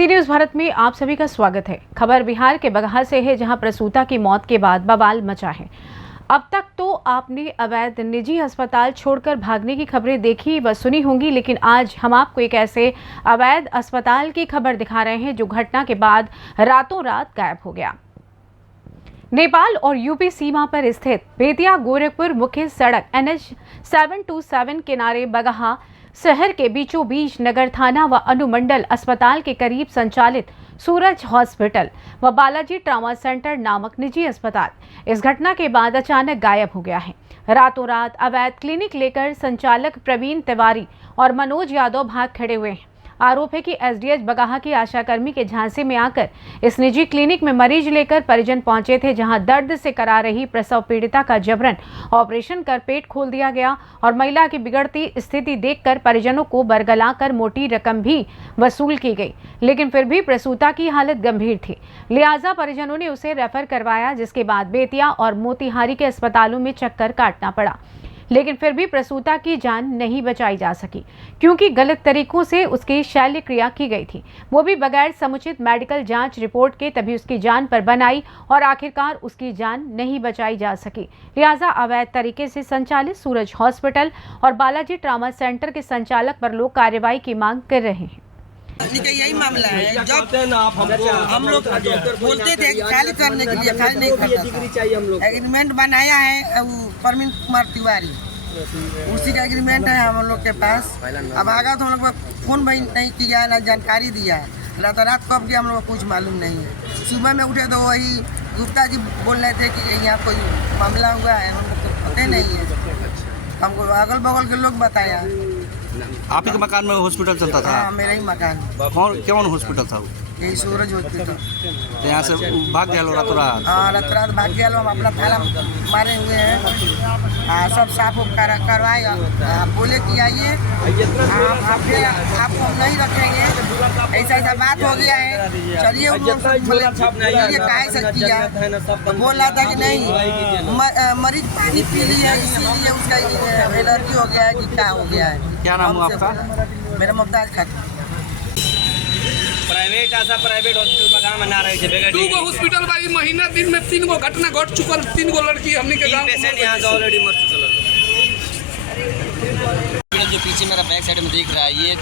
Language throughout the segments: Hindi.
सी न्यूज़ भारत में आप सभी का स्वागत है। खबर बिहार के बगहा से है, जहां प्रसूता की मौत के बाद बवाल मचा है। अब तक तो आपने अवैध निजी अस्पताल छोड़कर भागने की खबरें देखी व सुनी होंगी, लेकिन आज हम आपको एक ऐसे अवैध अस्पताल की खबर दिखा रहे हैं जो घटना के बाद रातों रात गायब हो गया। नेपाल और यूपी सीमा पर स्थित बेतिया गोरखपुर मुख्य सड़क NH 727 किनारे बगहा शहर के बीचों बीच नगर थाना व अनुमंडल अस्पताल के करीब संचालित सूरज हॉस्पिटल व बालाजी ट्रामा सेंटर नामक निजी अस्पताल इस घटना के बाद अचानक गायब हो गया है। रातों रात अवैध क्लिनिक लेकर संचालक प्रवीण तिवारी और मनोज यादव भाग खड़े हुए हैं। आरोप है कि SDH बगहा की आशाकर्मी के झांसे में आकर इस निजी क्लिनिक में मरीज लेकर परिजन पहुंचे थे, जहां दर्द से करा रही प्रसव पीड़िता का जबरन ऑपरेशन कर पेट खोल दिया गया और महिला की बिगड़ती स्थिति देखकर परिजनों को बरगलाकर मोटी रकम भी वसूल की गई, लेकिन फिर भी प्रसूता की हालत गंभीर थी, लिहाजा परिजनों ने उसे रेफर करवाया, जिसके बाद बेतिया और मोतिहारी के अस्पतालों में चक्कर काटना पड़ा, लेकिन फिर भी प्रसूता की जान नहीं बचाई जा सकी, क्योंकि गलत तरीकों से उसकी शल्य क्रिया की गई थी, वो भी बगैर समुचित मेडिकल जांच रिपोर्ट के। तभी उसकी जान पर बनाई और आखिरकार उसकी जान नहीं बचाई जा सकी। लिहाजा अवैध तरीके से संचालित सूरज हॉस्पिटल और बालाजी ट्रामा सेंटर के संचालक पर लोग कार्रवाई की मांग कर रहे हैं। यही मामला है। जब हम लोग बोलते थे कि खाली करने के लिए, खाली नहीं करता। एग्रीमेंट बनाया है प्रवीण कुमार तिवारी, उसी का एग्रीमेंट है हम लोग के पास। अब आगा तो हम लोग को फोन भी नहीं किया, ना जानकारी दिया है। रात कब गया हम लोग को कुछ मालूम नहीं है। सुबह में उठे तो वही गुप्ता जी बोल रहे थे कि यहाँ कोई मामला हुआ है, हम लोग को पता नहीं है। हमको अगल बगल के लोग बताया। आप ही के मकान में हॉस्पिटल चलता था? हाँ, मेरा ही मकान। कौन हॉस्पिटल था वो? यही सूरज हॉस्पिटल। तो यहाँ से भाग गया रातों रात? हाँ, रात रात भाग गया। हम अपना थाला मारे हुए हैं, सब साफ करवाए। आप बोले कि आइए, आपको हम नहीं रखेंगे, ऐसा बात हो गया है। चलिए ये काहे से किया, तो बोल रहा था कि नहीं मरीज पानी पी ली है, इसीलिए उसका एलर्जी हो गया है कि क्या हो गया है। क्या नाम हुआ आपका? मेरा मुमताज खान। प्राइवेट हॉस्पिटल बगहा में ना रहे थे। 2 गो हॉस्पिटल भाई महीना दिन में 3 गो घटना घट चुकल। 3 गो लड़की हमने के गांव पेशेंट यहाँ से ऑलरेडी मर चुकल। जो पीछे मेरा बैक साइड में दिख रहा है, ये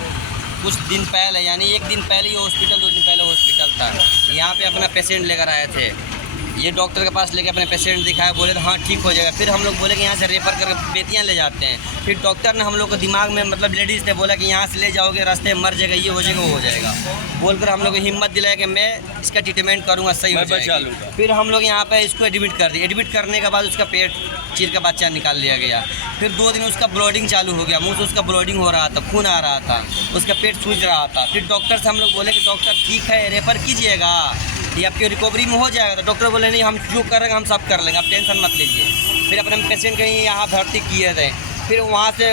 कुछ दिन पहले, यानी 1 दिन पहले ये हॉस्पिटल, 2 दिन पहले हॉस्पिटल था। यहाँ पे अपना पेशेंट लेकर आए थे। ये डॉक्टर के पास लेके अपने पेशेंट दिखाया, बोले तो हाँ ठीक हो जाएगा। फिर हम लोग बोले कि यहाँ से रेफर कर बेतिया ले जाते हैं। फिर डॉक्टर ने हम लोग को दिमाग में, मतलब लेडीज़ ने बोला कि यहाँ से ले जाओगे, रास्ते में मर जाएगा, ये हो जाएगा, वो हो जाएगा, बोलकर हम लोग को हिम्मत दिलाया कि मैं इसका ट्रीटमेंट करूँगा, सही हो जाएगा। फिर हम लोग यहाँ पे इसको एडमिट कर दिए। एडमिट करने के बाद उसका पेट चीर का बच्चा निकाल लिया गया। फिर 2 दिन उसका ब्लीडिंग चालू हो गया, मुँह से उसका ब्लीडिंग हो रहा था, खून आ रहा था, उसका पेट सूज रहा था। फिर डॉक्टर से हम लोग बोले कि डॉक्टर ठीक है, रेफर कीजिएगा, ये आपकी रिकवरी में हो जाएगा। तो डॉक्टर बोले नहीं, हम जो करेंगे हम सब कर लेंगे, आप टेंशन मत लीजिए। फिर अपने पेशेंट कहीं यहाँ भर्ती किए थे। फिर वहाँ से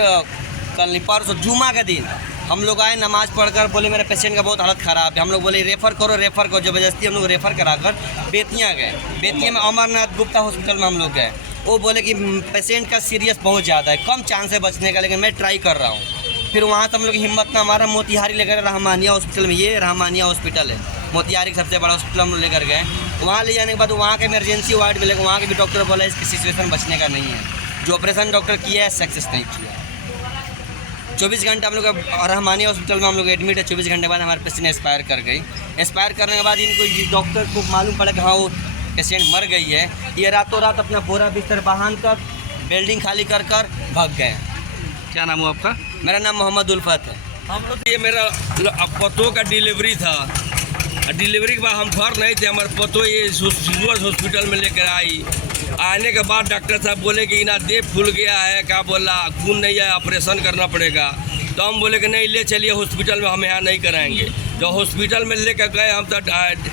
कल परसों जुमा के दिन हम लोग आए, नमाज़ पढ़कर बोले मेरे पेशेंट का बहुत हालत ख़राब है। हम लोग बोले रेफ़र करो। ज़बरदस्ती हम लोग रेफ़र कराकर बेतिया गए। बेतिया में अमरनाथ गुप्ता हॉस्पिटल में हम लोग गए। वो बोले कि पेशेंट का सीरियस बहुत ज़्यादा है, कम चांस है बचने का, लेकिन मैं ट्राई कर रहा हूँ। फिर वहाँ से हम लोग हिम्मत ना हमारा मोतिहारी लेकर रहमानिया हॉस्पिटल में, ये रहमानिया हॉस्पिटल है मोतिहारी का सबसे बड़ा हॉस्पिटल, हम लोग लेकर गए। वहाँ ले जाने के बाद वहाँ के इमरजेंसी वार्ड में लेकर, वहाँ के भी डॉक्टर बोला इसकी सिचुएशन बचने का नहीं है। जो ऑपरेशन डॉक्टर किया है सक्सेस नहीं किया। 24 घंटे हम लोग रहमानिया हॉस्पिटल में हम लोग एडमिट है। 24 घंटे बाद हमारे पेशेंट एक्सपायर कर गई। एक्सपायर करने के बाद इनको डॉक्टर को मालूम पड़ा कि हाँ वो पेशेंट मर गई है। ये रातों रात अपना बोरा बिस्तर बांध कर बिल्डिंग खाली कर भाग गए। क्या नाम हुआ आपका? मेरा नाम मोहम्मद उल्फत है। हम लोग ये मेरा पतों का डिलीवरी था। डिलीवरी के बाद हम घर नहीं थे, हमारे पतों ये सूरज हॉस्पिटल में लेकर आई। आने के बाद डॉक्टर साहब बोले कि इना देह फूल गया है, क्या बोला खून नहीं है, ऑपरेशन करना पड़ेगा। तो हम बोले कि नहीं ले चलिए हॉस्पिटल में, हम यहाँ नहीं कराएंगे। जो हॉस्पिटल में लेकर गए हम तो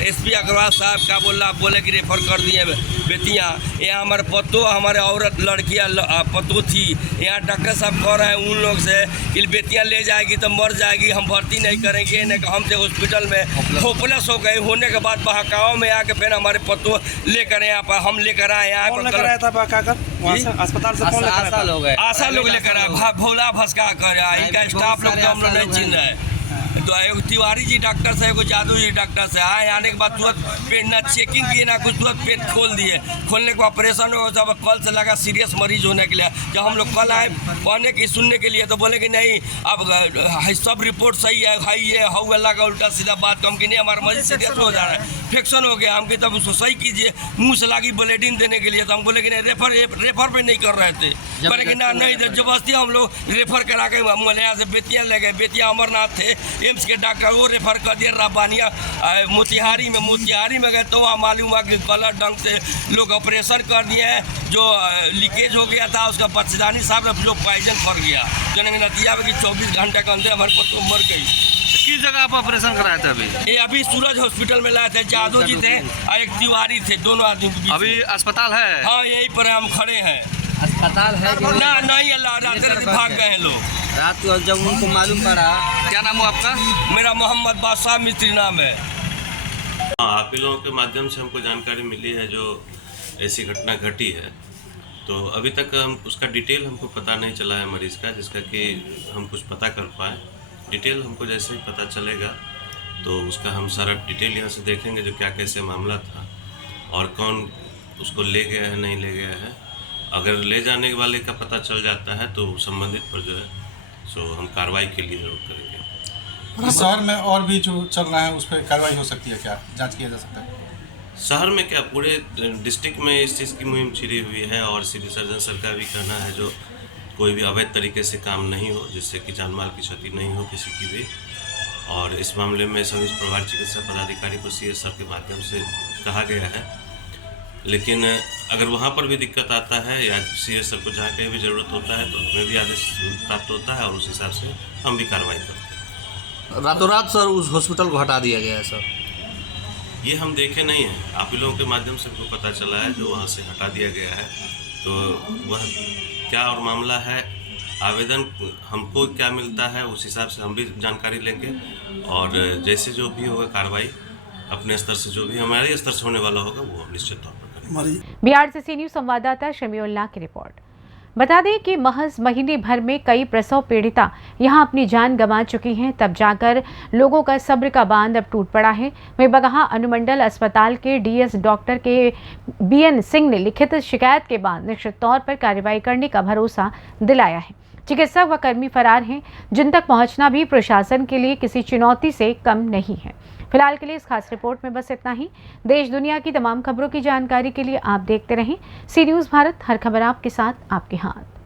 SP अग्रवाल साहब का बोले कि रेफर कर दिए बेतिया। यहाँ हमारे पतो, हमारे औरत लड़कियाँ पतो थी। यहाँ डॉक्टर साहब कह रहे हैं उन लोग से कि बेतिया ले जाएगी तो मर जाएगी, हम भर्ती नहीं करेंगे। नहीं हमसे हॉस्पिटल में होपलेस हो गए। होने के बाद बहकाव में आके फिर हमारे पतो लेकर यहाँ पर हम लेकर आए। यहाँ अस्पताल से आशा लोग लेकर आए, भोला भसका कर। इनका स्टाफ लोग तो हम लोग नहीं चिन्ह रहे। तिवारी जी डॉक्टर से, एगो जादू जी डॉक्टर से आए। आने के बाद तुरंत पेट ना चेकिंग किए ना कुछ, तुरंत पेट खोल दिए। खोलने के ऑपरेशन हो, जब कल से लगा सीरियस मरीज होने के लिए। जब हम लोग कल आए कहने की सुनने के लिए तो बोले कि नहीं अब सब रिपोर्ट सही है, हाई है, हाउ अल्लाह का उल्टा सीधा बात। कम कि नहीं हमारा मरीज सीरियस हो जा रहा है, इन्फेक्शन हो गया। हमके तब उसको सही कीजिए, मुँह से लगी ब्लीडिंग देने के लिए। तो हम बोले कि नहीं रेफर पे नहीं कर रहे थे। बोले कि ना नहीं जबरदस्ती हम लोग रेफर करा के यहाँ से बेतिया ले गए। बेतिया अमरनाथ थे, एम्स के डॉक्टर वो रेफर कर दिया रब्बानिया मोतिहारी में गए तो वहाँ मालूम हुआ कि गलत ढंग से लोग ऑपरेशन कर दिए हैं। जो लीकेज हो गया था उसका बच्चेदानी साहब जो पॉइजन पड़ गया, जो नतीजा में कि 24 घंटे के अंदर हमारे पत्नी मर गई। किस जगह आप ऑपरेशन कराए थे अभी? ये अभी सूरज हॉस्पिटल में लाए थे। जादू जी थे और एक तिवारी थे, दोनों आदमी के बीच। अभी अस्पताल है? हाँ यहीं पर हम खड़े हैं। अस्पताल है कि ना नहीं अल्लाह रात भाग गए हैं लोग। रात को जब उनको मालूम पड़ा। क्या नाम हुआ आपका? मेरा मोहम्मद बादशाह मिस्त्री नाम है। आप ही लोगों के माध्यम से हमको जानकारी मिली है जो ऐसी घटना घटी है। तो अभी तक हम उसका डिटेल हमको पता नहीं चला है मरीज़ का, जिसका कि हम कुछ पता कर पाए। डिटेल हमको जैसे ही पता चलेगा तो उसका हम सारा डिटेल यहाँ से देखेंगे जो क्या कैसे मामला था और कौन उसको ले गया है नहीं ले गया है। अगर ले जाने वाले का पता चल जाता है तो संबंधित पर जो है सो हम कार्रवाई के लिए जरूर करेंगे। शहर में और भी जो चल रहा है उस पर कार्रवाई हो सकती है, क्या जांच किया जा सकता है? शहर में क्या पूरे डिस्ट्रिक्ट में इस चीज़ की मुहिम छिड़ी हुई है और सिविल सर्जन सर का भी कहना है जो कोई भी अवैध तरीके से काम नहीं हो, जिससे कि जान माल की क्षति नहीं हो किसी की भी। और इस मामले में सभी प्रभारी चिकित्सा पदाधिकारी को सीएस सर के माध्यम से कहा गया है। लेकिन अगर वहाँ पर भी दिक्कत आता है या सीएस सर को जहाँ कहीं भी ज़रूरत होता है तो हमें भी आदेश प्राप्त होता है और उस हिसाब से हम भी कार्रवाई करते हैं। रातों रात सर उस हॉस्पिटल को हटा दिया गया है सर? ये हम देखे नहीं हैं, आप ही लोगों के माध्यम से हमको पता चला है जो वहाँ से हटा दिया गया है। तो वह क्या और मामला है, आवेदन हमको क्या मिलता है उस हिसाब से हम भी जानकारी लेंगे और जैसे जो भी होगा कार्रवाई अपने स्तर से जो भी हमारे स्तर से होने वाला होगा वो हम निश्चित तौर पर करेंगे। बिहार से सी न्यूज़ संवाददाता शमीउल्लाह की रिपोर्ट। बता दें कि महज महीने भर में कई प्रसव पीड़िता यहां अपनी जान गंवा चुकी हैं, तब जाकर लोगों का सब्र का बांध अब टूट पड़ा है। वहीं बगहा अनुमंडल अस्पताल के डीएस डॉक्टर के बीएन सिंह ने लिखित शिकायत के बाद निश्चित तौर पर कार्रवाई करने का भरोसा दिलाया है। चिकित्सक व कर्मी फरार हैं, जिन तक पहुंचना भी प्रशासन के लिए किसी चुनौती से कम नहीं है। फिलहाल के लिए इस खास रिपोर्ट में बस इतना ही। देश दुनिया की तमाम खबरों की जानकारी के लिए आप देखते रहें सी न्यूज़ भारत। हर खबर आपके साथ, आपके हाथ।